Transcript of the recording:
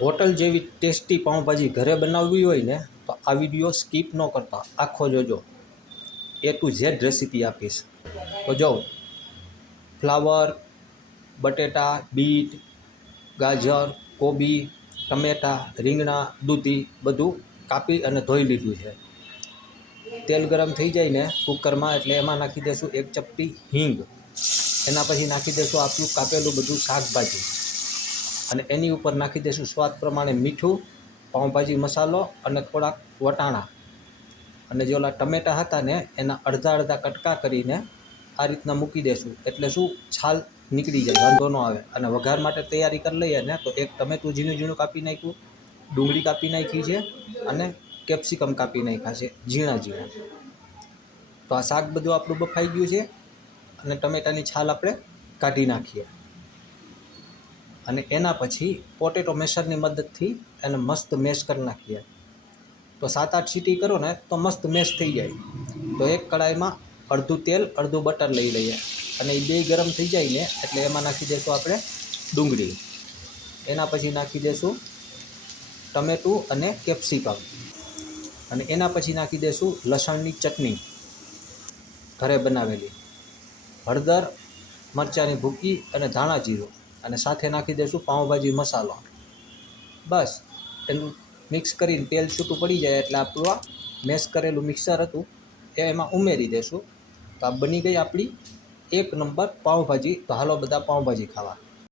Hotel જેવી tasty pav bhaji ઘરે બનાવવી હોય ને તો આ વિડીયો સ્કીપ ન કરતા આખો જોજો. A to Z રેસીપી આપીશ. તો જો ફ્લાવર, બટેટા, બીટ, ગાજર, કોબી, ટમેટાં, રીંગણા, દૂધી બધું કાપી અને ધોઈ લીધું છે. તેલ ગરમ થઈ જાય ને કુકરમાં એટલે એમાં નાખી દઈશું 1 ચપટી હિંગ. એના પછી નાખી દઈશું આપણું કાપેલું બધું શાકભાજી અને એની ઉપર નાખી દઈશું સ્વાદ પ્રમાણે મીઠું, પાઉંભાજી મસાલો અને થોડાક વટાણા. અને જે ઓલા ટમેટાં હતા ને એના અડધા અડધા કટકા કરીને આ રીતના મૂકી દઈશું એટલે શું છાલ નીકળી જાય, વાંધો ન આવે. અને વઘાર માટે તૈયારી કરી લઈએ ને તો એક ટમેટું ઝીણું ઝીણું કાપી નાખ્યું, ડુંગળી કાપી નાખી છે અને કેપ્સિકમ કાપી નાખ્યા છે ઝીણા ઝીણા. તો આ શાક બધું આપણું બફાઈ ગયું છે અને ટમેટાની છાલ આપણે કાઢી નાખીએ. અને એના પછી પોટેટો મેશરની મદદથી એને મસ્ત મેશ કરી નાખીએ. તો 7-8 સીટી કરો ને તો મસ્ત મેશ થઈ જાય. તો એક કડાઈમાં અડધું તેલ અડધું બટર લઈ લઈએ અને એ બે ગરમ થઈ જાય ને એટલે એમાં નાખી દઈશું આપણે ડુંગળી. એના પછી નાખી દઈશું ટમેટું અને કેપ્સિકમ અને એના પછી નાખી દઈશું લસણની ચટણી ઘરે બનાવેલી, હળદર, મરચાંની ભૂકી અને ધાણા જીરું અને સાથે નાખી દઈશું પાઉંભાજી મસાલો. બસ એનું મિક્સ કરીને તેલ છૂટું પડી જાય એટલે આપણું આ મેશ કરેલું મિક્સર હતું એ એમાં ઉમેરી દઈશું. તો આ બની ગઈ આપણી 1 નંબર પાઉંભાજી. તો હાલો બધા પાઉંભાજી ખાવા.